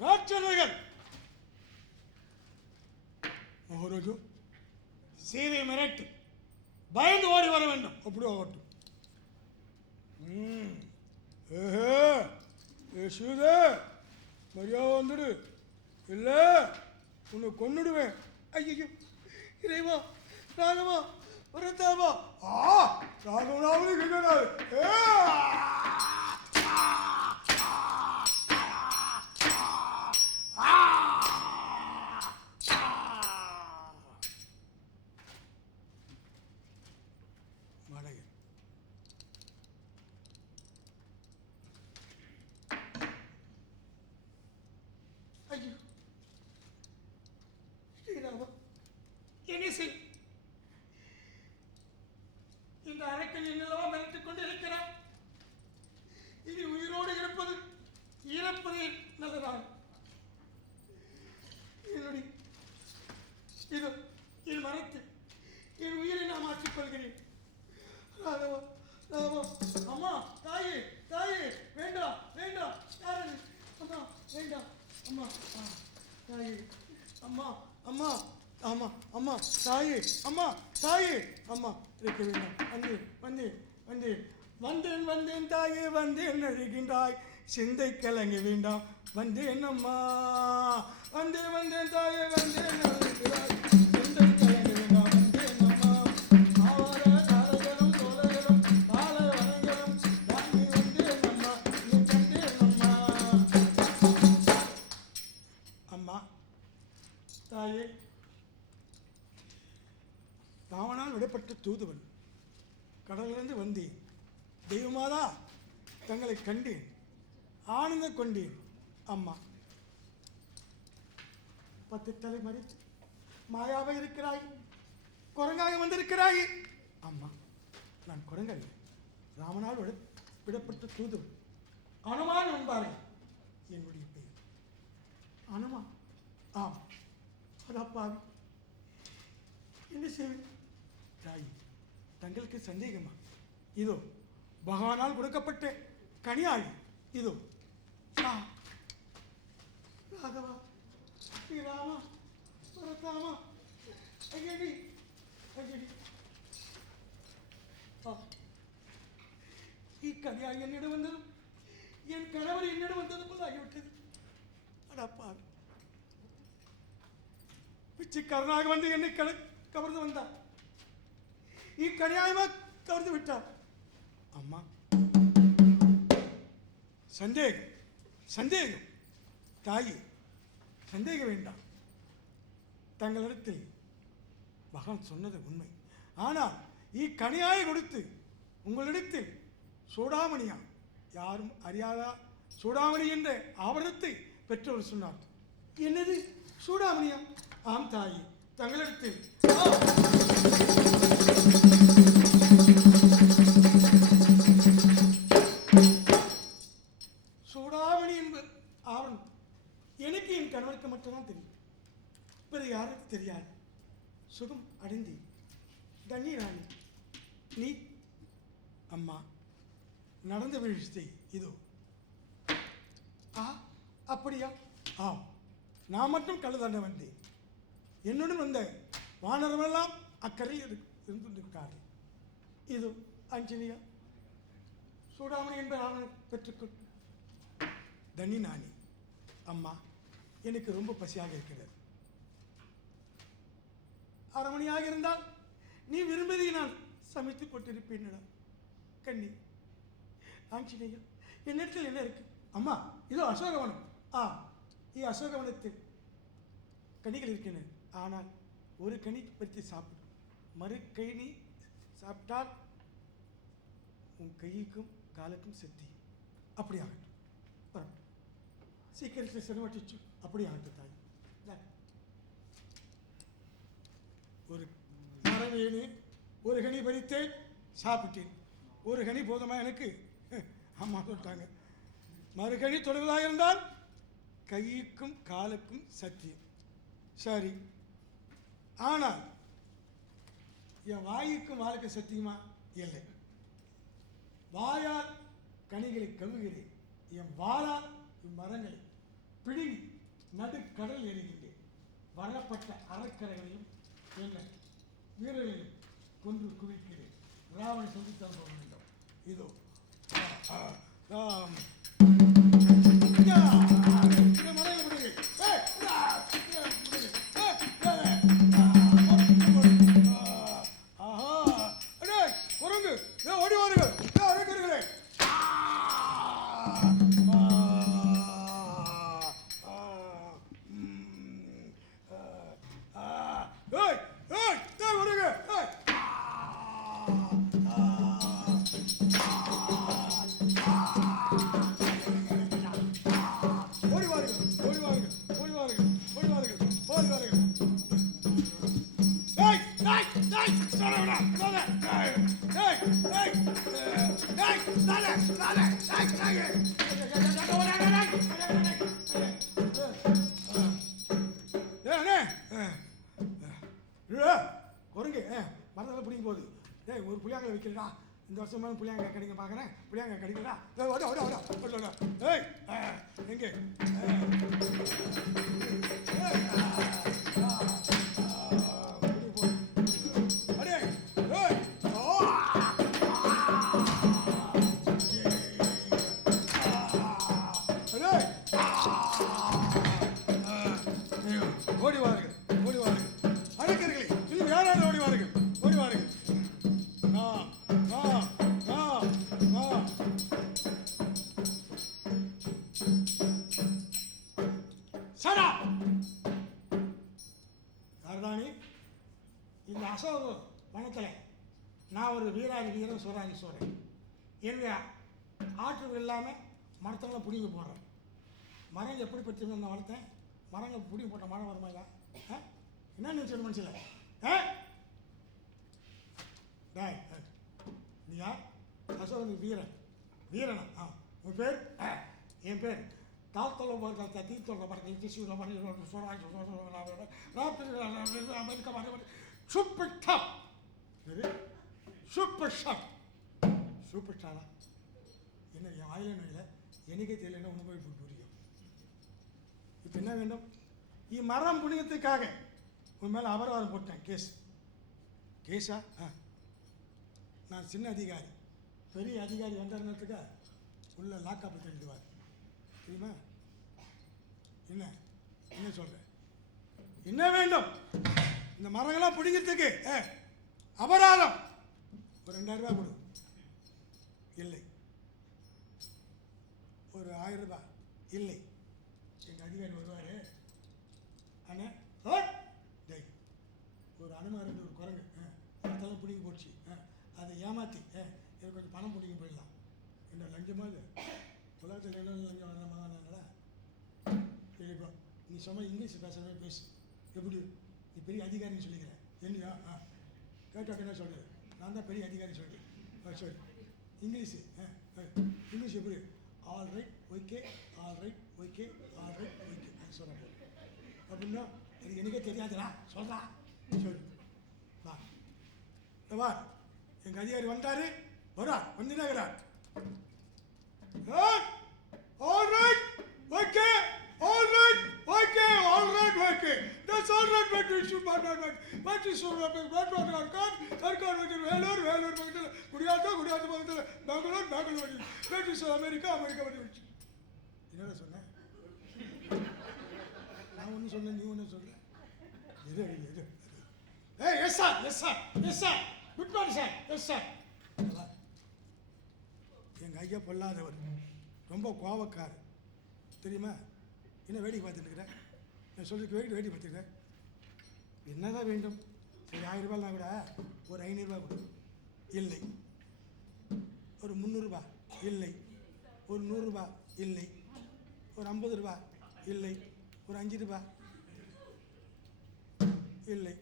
ராட்சதர்கள்? மகாராஜா, சீதை மிரட்டு, பயந்து ஓடி வர வேண்டும். அப்படி ஆகட்டும். சீதை, மரியாதை வந்துடு, இல்லை உன்னை கொன்னுடுவேன். ஐயோ, இறைவா, ராகவா, வரத்தாவா, ராகவனாவது கேட்கறாரு. ஐயோ, என்ன செய்? இந்த அரக்கன் என்னவா மிரட்டிக் கொண்டு இருக்கிறான். இது உயிரோடு இருப்பது இறப்பதே நல்லதான். என்னுடைய இது என் மரத்து என் உயிரை நான் மாற்றிக் கொள்கிறேன். ராகவா, ராகவா, அம்மா, தாயே, தாயே, வேண்டாம், வேண்டாம், யாரு? அம்மா, வேண்டாம், அம்மா, தாயே, அம்மா, அம்மா, அம்மா, அம்மா, தாயே, அம்மா, தாயே, அம்மா, இருக்க வேண்டாம். வந்தேன், வந்தேன், வந்தேன், வந்தேன், வந்தேன், தாயே, வந்தேன், அழுகின்றாய், சிந்தை கலங்க வேண்டாம். வந்தேன் அம்மா, வந்தேன், வந்தேன், தாயே, வந்தேன், அழுகிறாய், சிந்தை கலங்க வேண்டாம். வந்தேன் அம்மா, ஆவார தாரகரும் தோழர்களும் பால வனங்களும் தாண்டி வந்தேன் அம்மா, நீ கண்டேன் அம்மா. அம்மா, தாயே, ராவணால் விடப்பட்ட தூதுவன், கடலிலிருந்து வந்தேன். தெய்வமாதா, தங்களை கண்டேன், ஆனந்தம் கொண்டேன். அம்மா, 10 தலை மறித்து மாயாவை இருக்கிறாய், குரங்காக வந்திருக்கிறாய். அம்மா, நான் குரங்கல்ல, ராமனால் விடப்பட்ட தூதுவன், அனுமான் என்பார்கள் என்னுடைய பெயர். அனுமான்? ஆம். அதாப்பாவி, என்ன செய்வேன்? தாய், தங்களுக்கு சந்தேகமா? இதோ பகவானால் கொடுக்கப்பட்ட கனியாளி, இதோ. ராகவா, ஸ்ரீராமா, பரதாமா, ஐயடி, ஐயடி. இக்கனியாளி என்னிடம் வந்ததும் என் கணவர் என்னிடம் வந்ததும் போல ஆகிவிட்டது. அடப்பா, பிச்சைக்காரனாக வந்து என்னை கவர்ந்து வந்தார், இக்கனியாயமா கவர்ந்து விட்டார். அம்மா, சந்தேகம், சந்தேகம். தாயே, சந்தேகம் வேண்டாம். தங்களிடத்தில் பகவான் சொன்னது உண்மை. ஆனால் இக்கனியாயை கொடுத்து உங்களிடத்தில் சூடாமணியா, யாரும் அறியாதா சூடாமணி என்ற ஆவரணத்தை பெற்றவர் சொன்னார். என்னது சூடாமணியா? ஆம் தாயே, தங்களிடத்தில் சூடாமணி என்பது ஆவணம் எனக்கு என் கணவருக்கு மட்டும்தான் தெரியும், வேறு யாருக்கு தெரியாது. சுகம் அடைந்தேன். தண்ணீராணி நீ? அம்மா, நடந்த வீழ்ச்சி இதோ. அப்படியா? ஆம், நான் மட்டும் கழுதாண்ட வந்தேன். என்னுடன் வந்த வானரமெல்லாம் அக்கறையில் இருந்திருக்கார்கள். இது ஆஞ்சநேயா சூடாமணி என்ப அவனை பெற்றுக்கொள். தனி நானி, அம்மா எனக்கு ரொம்ப பசியாக இருக்கிறது. 1/2 மணியாக இருந்தால் நீ விரும்பதை நான் சமைத்து போட்டிருப்பேன். கண்ணி, ஆஞ்சநேயா என்னிடத்தில் என்ன இருக்கு? அம்மா இதோ அசோகவனம். அசோகவனத்தில் கனிகள் இருக்கின்றன. ஆனால் ஒரு கனி பறித்து சாப்பிடும், மறு கனி சாப்பிட்டால் உன் கைக்கும் காலுக்கும் செத்தி. அப்படி ஆகட்டும், சீக்கிரத்தில் சிரமட்டிச்சு. அப்படி ஆகட்டும் தாய். ஒரு மரவேணி ஒரு கனி பறித்தேன், சாப்பிட்டேன். ஒரு கனி போதுமா எனக்கு? அம்மா சொல்லிட்டாங்க. மறுகனி தொடுவதாக இருந்தால் கைக்கும் காலுக்கும் சத்தியம். சரி, ஆனால் என் வாய்க்கும் வாளுக்கு சத்தியமா? இல்லை. வாயால் கனிகளை கவுகிறேன், என் வாளால் இம்மரங்களை பிடுங்கி நடுக்கடல் எறிகின்றேன். வரப்பட்ட அறக்கரைகளையும் என்ன வீரர்களையும் கொன்று குவிக்கிறேன். ராவணை சந்தித்தான் போக வேண்டும். இதோ ராம் குரங்கு ஓடி வாருங்கள். குரங்கு மரத்தில் பிடிக்கும் போது ஒரு புளியாங்க வைக்கிறா. இந்த வருஷமா புளியாங்க கிடைக்க பார்க்குறேன். புளியாங்க கிடைக்கிறா. எங்கே ஓடி வாருங்கள், ஓடி வாருங்கள். அடக்கர்களே, இன்னும் யாராவது ஓடி வாருங்கள், ஓடி வாருங்கள். யாருதானே இந்த அசோக வனத்தில் நான் ஒரு வீராதி வீரன் சூராதி சூரன். என்னுடைய ஆற்று இல்லாமல் மரத்தெல்லாம் பிடிங்க போடுறேன். மரம் எப்படி பற்றி நான் வளர்த்தேன். மரங்கள் பிடிங்க போட்ட மரம் வருமா இல்லை? என்ன நினைச்சு மனுஷில் நீ யார்? அசோகன் வீரன். வீரனா? உன் பேர்? என் பேர் தாத்தல தீத்தொல்ல பறக்க சூப்பர் டாப். Super shop. சூப்பர் ஸ்டாரா? என்ன என் ஆயிரம் இல்லை, எனக்கே தெரியலன்னா ஒன்று போய் புரியும். இப்போ என்ன வேண்டும்? மரம் புனியத்துக்காக உன் மேலே அபராதம் போட்டேன். கேஸா? நான் சின்ன அதிகாரி. பெரிய அதிகாரி வந்தாருன்றதுக்கு உள்ள லாக்கப்பில் எழுதுவார் தெரியுமா? என்ன என்ன சொல்கிறேன்? என்ன வேண்டும்? இந்த மரங்கள்லாம் பிடிக்கிறதுக்கு அபராதம் ஒரு 2000 ரூபாய் கொடு. இல்லை. ஒரு 1000 ரூபாய். இல்லை. எங்கள் அதிகாரி வருவார். ஆனால் ஒரு அனுமார் ஒரு குரங்கு அதெல்லாம் பிடிங்கி போச்சு. அதை ஏமாற்றி எனக்கு கொஞ்சம் பணம் பிடிங்க போயிடலாம். என்ன லஞ்சமாக உலகத்தில் என்ன லஞ்சம் வரலாமாங்கடா? சரிப்பா, நீ சொன்ன இங்கிலீஷ் பேசுகிற பேசு. எப்படி நீ பெரிய அதிகாரின்னு சொல்லிக்கிறேன். என்னையா? கேட்டாக்க என்ன சொல்கிறேன்? நான் தான் பெரிய அதிகாரி சொல்கிறேன். சரி, இங்கிலீஷு இங்கிலீஷ் எப்படி? All right okay, all right okay, all right okay அது சொல்கிறேன். அப்படின்னா எனக்கு எனக்கே தெரியாதுடா, சொல்கிறா. சரி வா வா. எங்கள் அதிகாரி வந்தார். வரா வந்துனாங்கிறார். All right okay, all right okay, all right okay. இருக்கு. That's all right, but we should not. But we should not. Arcot, Vellore பக்கத்தில் குடியாத்தம் பக்கத்தில் Bangalore but we should America பற்றி என்னடா சொன்னேன்? நான் ஒன்று சொன்னேன், நீ ஒன்று சொல்ல. எது ஏய் yes sir good morning sir. Yes sir. எங்கள் ஐயா பொல்லாதவர், ரொம்ப கோவக்கார் தெரியுமா? என்ன வேடிக்கை பார்த்துட்டு இருக்கிறேன்? நான் சொல்லிட்டு வேடிக்கை பார்த்துக்கிறேன். என்னதான் வேண்டும்? சரி 1000 ரூபாய்னா கூட ஒரு 500 ரூபா கொடு. இல்லை. ஒரு 300 ரூபா இல்லை. ஒரு 100 ரூபா இல்லை. ஒரு 50 ரூபா இல்லை. ஒரு 5 ரூபா இல்லை.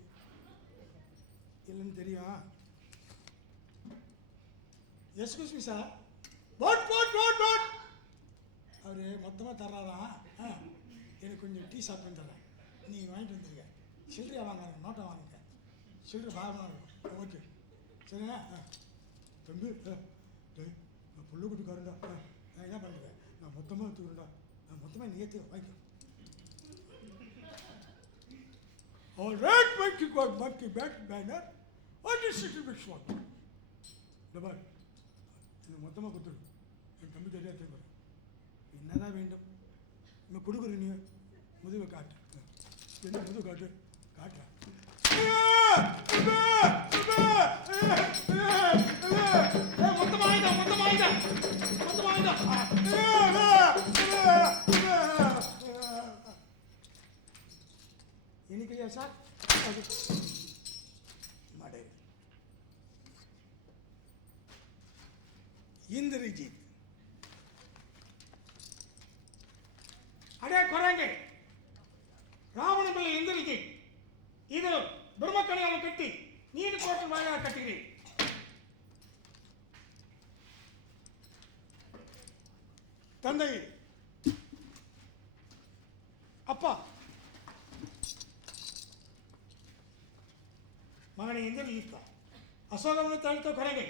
இல்லைன்னு தெரியும். Excuse me sir. வாட் அவர் மொத்தமாக தர்றாராம். எனக்கு கொஞ்சம் டீ சாப்பிட்டு தர்றேன், நீ வாங்கிட்டு வந்துருக்க. சில்லறையா வாங்காத, நோட்டை வாங்குங்க. சில்லறை பாகமாக இருக்கும். ஓகே சரிண்ணா. தம்பி நான் புல்லு குட்டிக்காரண்டா. நான் என்ன பண்ணுறேன்? நான் மொத்தமாக எடுத்துக்கிறேன்டா. நான் மொத்தமாக நீ ஏற்று வாங்கிக்கோ. All right, monkey back banner. What is it which one? இந்த பார், எனக்கு மொத்தமாக கொடுத்துரு. என் தம்பி தெரியாது திரும்ப. என்னதான் வேண்டும்? நம்ம கொடுக்குற நீ முதுவை காட்டு. என்ன முதுவை காட்டுறேன்? இன்னைக்கு சார் மடை இந்திரஜித். அடே குரங்கு, ராவண பிள்ளை இந்திரஜித், இது பிரம்மக்கணியால் கட்டி நீர் கோட்டை வாயாக கட்டுகிறேன். தந்தை அப்பா மகனை இந்திரஜித்தா, அசோகவனை தடுத்த குரங்கை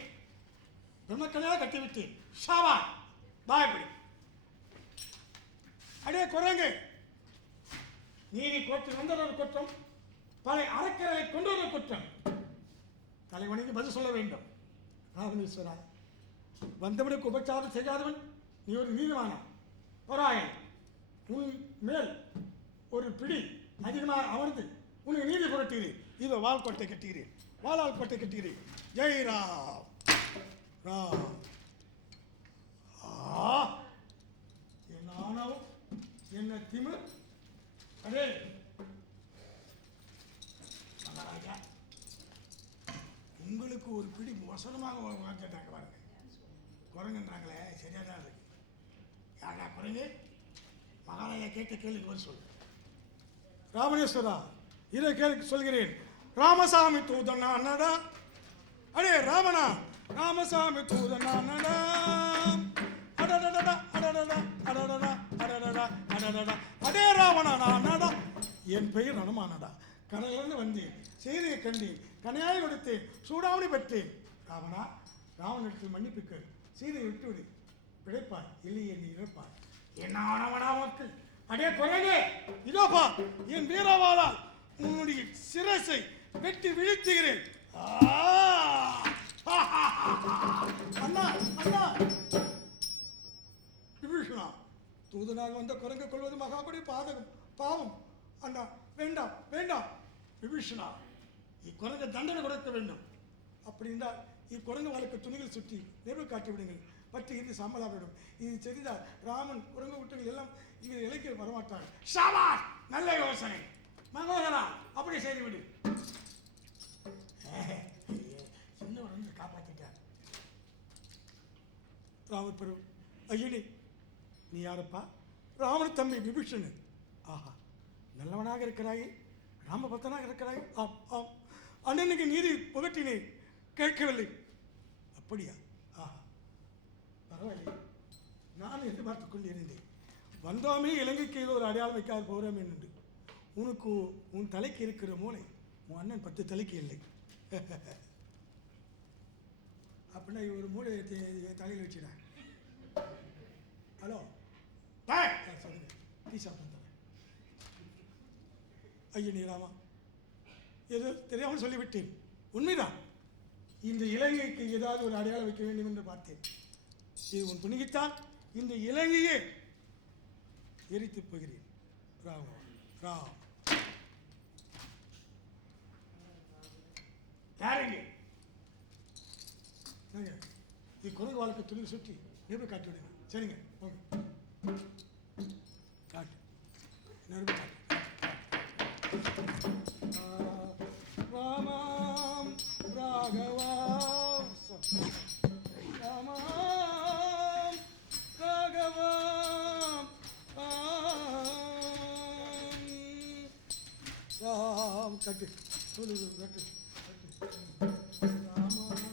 பிரம்மக்கணியால் கட்டிவிட்டேன். ஷாவா பாயப்படி. அடே குரங்கு, நீதி கோர்ட்டில் வந்ததொரு குற்றம், பல அறக்கரை கொண்டொரு குற்றம். தலைவனுக்கு பதில் சொல்ல வேண்டும். ராமேஸ்வரா, வந்தவனுக்கு உபச்சாரம் செய்யாதவன் நீ ஒரு நீதிவானா? பராயன், உன் மேல் ஒரு பிடி அதிகமாக அமர்ந்து உனக்கு நீதி புரட்டுகிறேன். இதோ வால் கோட்டை கட்டுகிறேன், வாளால் கோட்டை கட்டுகிறேன். ஜெய் ராம். என்ன ஆணவம், என்ன திமிர்! அடே மகாராஜா, உங்களுக்கு ஒரு பிடி வசனமாக வாங்கிட்டாங்க பாருங்க. குரங்குன்றாங்களே, சரியா தான் இருக்கு. யாரா குரங்கு? மகாராஜா கேட்ட கேள்விக்கு பதில் சொல்லு. ராமேஸ்வரா, இதை கேட்க சொல்கிறேன். ராமசாமி தூதனா அண்ணடா. அடே ராமனா, ராமசாமி தூதனா அண்ணடா. அடடடடா அடடடா அடடடா அடடடா அடடடா. அடே ராவணா அண்ணடா, என் பெயர் அனுமானடா. கடலிலிருந்து வந்தேன், செய்தியை கண்டேன், கனையாய் கொடுத்தேன், சூடாவணி பெற்றேன். ராவணா, ராவணத்தில் மன்னிப்புக்கு சீதையை விட்டுவிடு, பிழைப்பாய், இல்லையே நீ இழப்பாய். என்ன ஆணவனா மக்கள்! அடே குரங்கு, இதோப்பா என் வீரவாளால் உன்னுடைய சிரசை வெட்டி வீழ்த்துகிறேன். அண்ணா அண்ணா, விபீஷணா, தூதனாக வந்த குரங்கு கொள்வது மகாபடி பாதகம், பாவம். அண்ணா வேண்டாம் வேண்டாம். விபீஷணா, இக்குரங்கு தண்டனை கொடுக்க வேண்டும். அப்படி என்றால் இக்குரங்கு வாழ்க்கை துணிகள் சுற்றி நெருப்பு காட்டி விடுங்கள், பற்றி இருந்து சம்பளாவிடும். இது தெரிந்தால் ராமன் குரங்கு குட்டிகள் எல்லாம் இங்கே இலக்கிய வரமாட்டார்கள். ஷாபாஷ், நல்ல யோசனை மகோதரா, அப்படி செய்துவிடு. சின்னவர் வந்து காப்பாற்றிட்டார். ராமர் பிரபு, ஐயனே நீ யாரப்பா? ராமன் தம்பி விபீஷணன். ஆஹா, நல்லவனாக இருக்கிறாயே, ராமபக்தனாக இருக்கிறாயே. ஆம் ஆம், அண்ணனுக்கு நீதி புகட்டினேன், கேட்கவில்லை. அப்படியா? ஆஹா, பரவாயில்லை. நான் எதிர்பார்த்து கொண்டிருந்தேன். வந்தோமே இலங்கைக்கு ஏதோ ஒரு அடையாளம் வைக்காது போகிறோமே என்று. உனக்கு உன் தலைக்கு இருக்கிற மூளை உன் அண்ணன் 10 தலைக்கு இல்லை. அப்படின்னா ஒரு மூளை தலையில் வச்சுடேன். ஹலோ சொல்லுங்க, டீ சாப்பிட்டு தரேன். ஐயனே ராமா, ஏதோ தெரியாமல் சொல்லிவிட்டேன். உண்மைதான். இந்த இலங்கைக்கு ஏதாவது ஒரு அடையாளம் வைக்க வேண்டும் என்று பார்த்தேன். இது உன் துணிக்குத்தான் இந்த இலங்கையே எரித்து போகிறேன். ராம் ராம். யாருங்க? இது குரங்கு வாழ்க்கை துணியை சுற்றி நெருப்பு காட்டி விடுங்க. சரிங்க, ஓகே. காட்டு நெருப்பு காட்டு. ராமாம் ராகவா ராமாம் ராகவா ராம் கட்டு சொல்லு கட்டு கட்டு ராமாம்.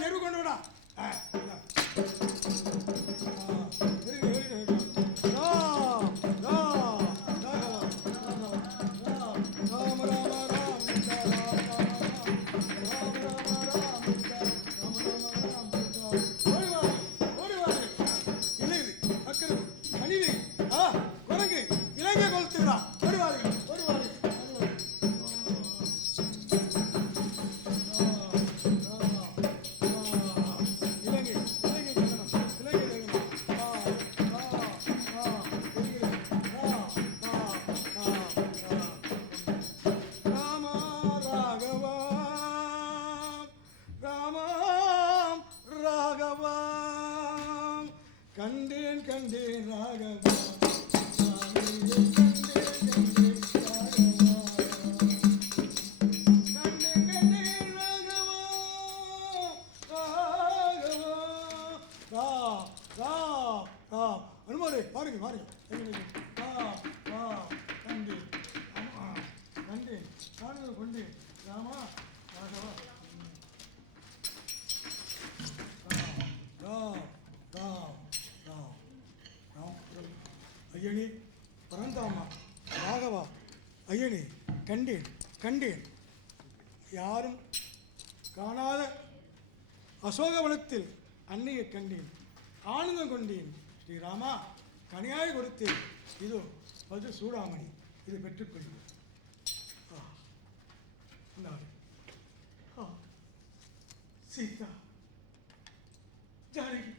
நெருப்பு கொண்டு விடா. இலங்கை கொளுத்துகிறா. வருவார்கள் வருவார்கள். கண்டேன் கண்டேன் ராகவா, அனுமாரே பாருங்க பாருங்க. கண்டேன் கண்டேன் நானும் கொண்டேன். ராமா ராகவா ராம் ராம் ராம் ராம். ஐயனே பரந்தாமா ராகவா, ஐயனே கண்டேன் கண்டேன். யாரும் காணாத அசோகவனத்தில் அன்னையை கண்டேன், ஆனந்தம் கொண்டேன். ஸ்ரீராமா கனியாய் கொடுத்தேன். இதோ பது சூடாமணி, இதை பெற்றுக்கொள்ளும். சீதா ஜானகி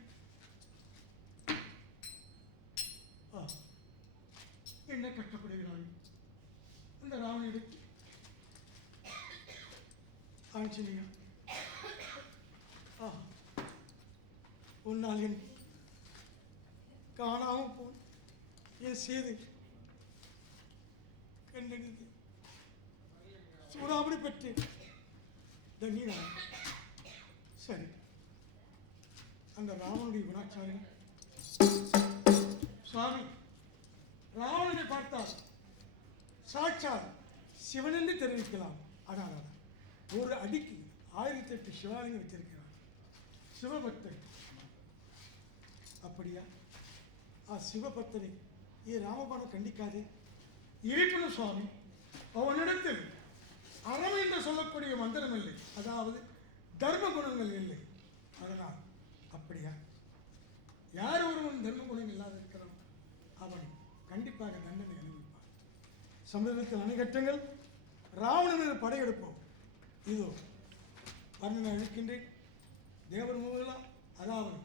என்ன கட்டப்படுகிறாள் இந்த ராவணியருக்கு? ஆஞ்சனியா, உன்னால் என் காணாமல் போன் என் சேதை கண்டெடுத்து சூடாமணி பெற்றேன். தண்ணீரா சரி, அந்த ராவனுடைய குணாச்சாரி சுவாமி ராவணனை பார்த்தால் சாட்சாத் சிவன் என்று தெரிவிக்கலாம். ஆனால் ஒரு அடிக்கு 1008 சிவாலயம் வைத்திருக்கிறார். சிவபக்தன் அப்படியா? சிவபக்தனை ராமபானம் கண்டிக்காதே. இருப்பினும் சுவாமி, அவனிடத்தில் அறம் என்று சொல்லக்கூடிய மந்திரம் இல்லை, அதாவது தர்ம குணங்கள் இல்லை. அதனால் அப்படியா? யார் ஒருவன் தர்ம குணங்கள் இல்லாத இருக்கிறான், அவன் கண்டிப்பாக தண்டனை அனுபவிப்பான். சமுதிரத்தில் அணைகட்டுங்கள், ராவணன் படையெடுப்போம். இதோ வர்ணனை அளிக்கின்றேன். தேவர் மூவெல்லாம், அதாவது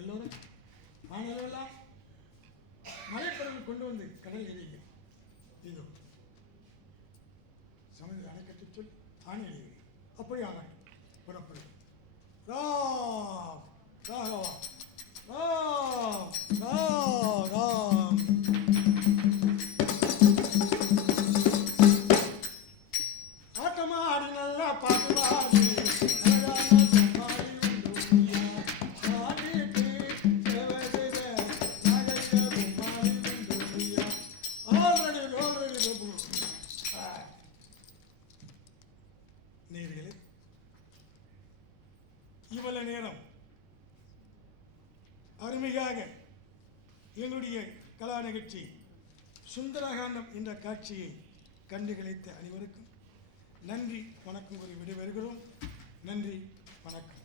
எல்லோரும் மாணவர்களெல்லாம் மலைப்படகு கொண்டு வந்து கடல் எறியுங்க. இதோ சமுதிர அணைக்கட்டு சொல் ஆணை எறியுங்க. அப்படி ஆகட்டும். புறப்படுது. ராம் ராகவா ராம் ராம் ராம். ஆட்டமாடி நல்லா பாட்டு பாடி நேர்களே, இவ்வளவு நேரம் அருமையாக எங்களுடைய கலா நிகழ்ச்சி சுந்தரகாண்டம் என்ற காட்சியை கண்டு கிடைத்த அனைவருக்கும் நன்றி வணக்கம் கூறி விடைபெறுகிறோம். நன்றி வணக்கம்.